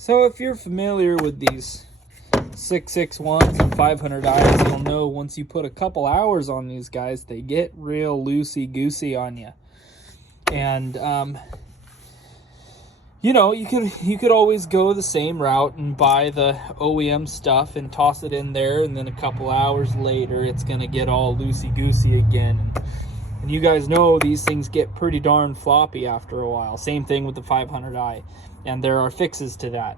So if you're familiar with these 661s and 500Is, you'll know once you put a couple hours on these guys, they get real loosey-goosey on you. And, you know, you could always go the same route and buy the OEM stuff and toss it in there, and then a couple hours later, it's going to get all loosey-goosey again. And you guys know these things get pretty darn floppy after a while. Same thing with the 500i. And there are fixes to that.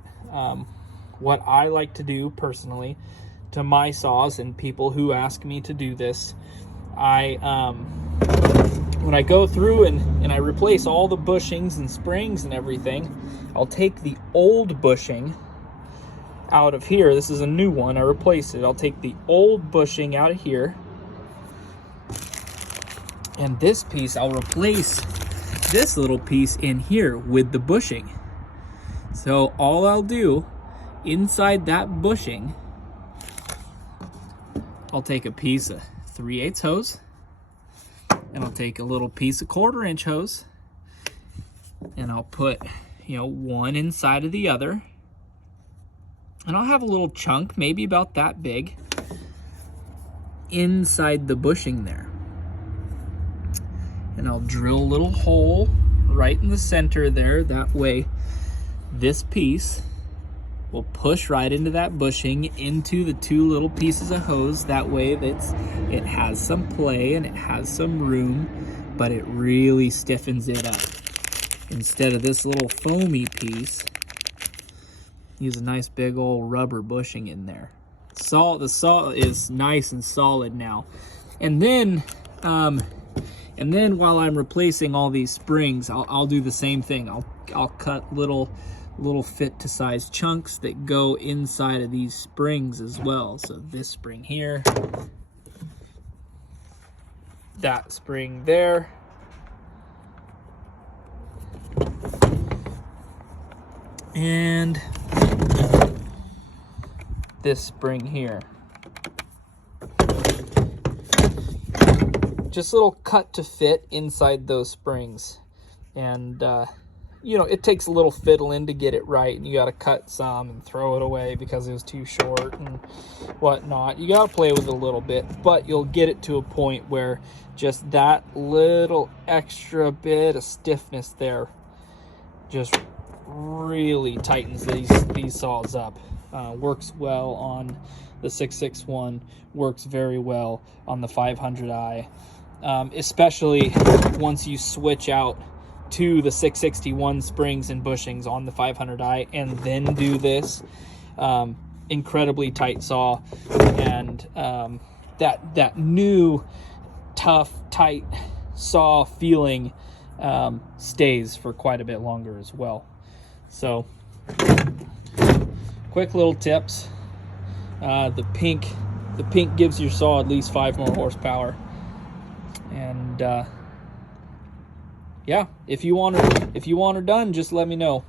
What I like to do personally to my saws, and people who ask me to do this, when I go through and I replace all the bushings and springs and everything, I'll take the old bushing out of here. This is a new one. I replaced it. I'll take the old bushing out of here. And this piece, I'll replace this little piece in here with the bushing. So all I'll do inside that bushing, I'll take a piece of 3/8 hose, and I'll take a little piece of 1/4 inch hose, and I'll put, you know, one inside of the other, and I'll have a little chunk, maybe about that big, inside the bushing there. And I'll drill a little hole right in the center there. That way this piece will push right into that bushing, into the two little pieces of hose. That way it has some play and it has some room, but it really stiffens it up. Instead of this little foamy piece, use a nice big old rubber bushing in there. The saw is nice and solid now. And then while I'm replacing all these springs, I'll do the same thing. I'll cut little fit to size chunks that go inside of these springs as well. So this spring here, that spring there, and this spring here. Just a little cut to fit inside those springs. And you know, it takes a little fiddling to get it right, and you got to cut some and throw it away because it was too short and whatnot. You got to play with it a little bit, but you'll get it to a point where just that little extra bit of stiffness there just really tightens these saws up. Works well on the 661, works very well on the 500i, especially once you switch out to the 661 springs and bushings on the 500i and then do this. Incredibly tight saw, and that new tough tight saw feeling stays for quite a bit longer as well. So quick little tips. The pink gives your saw at least 5 more horsepower, and yeah, if you want her done, just let me know.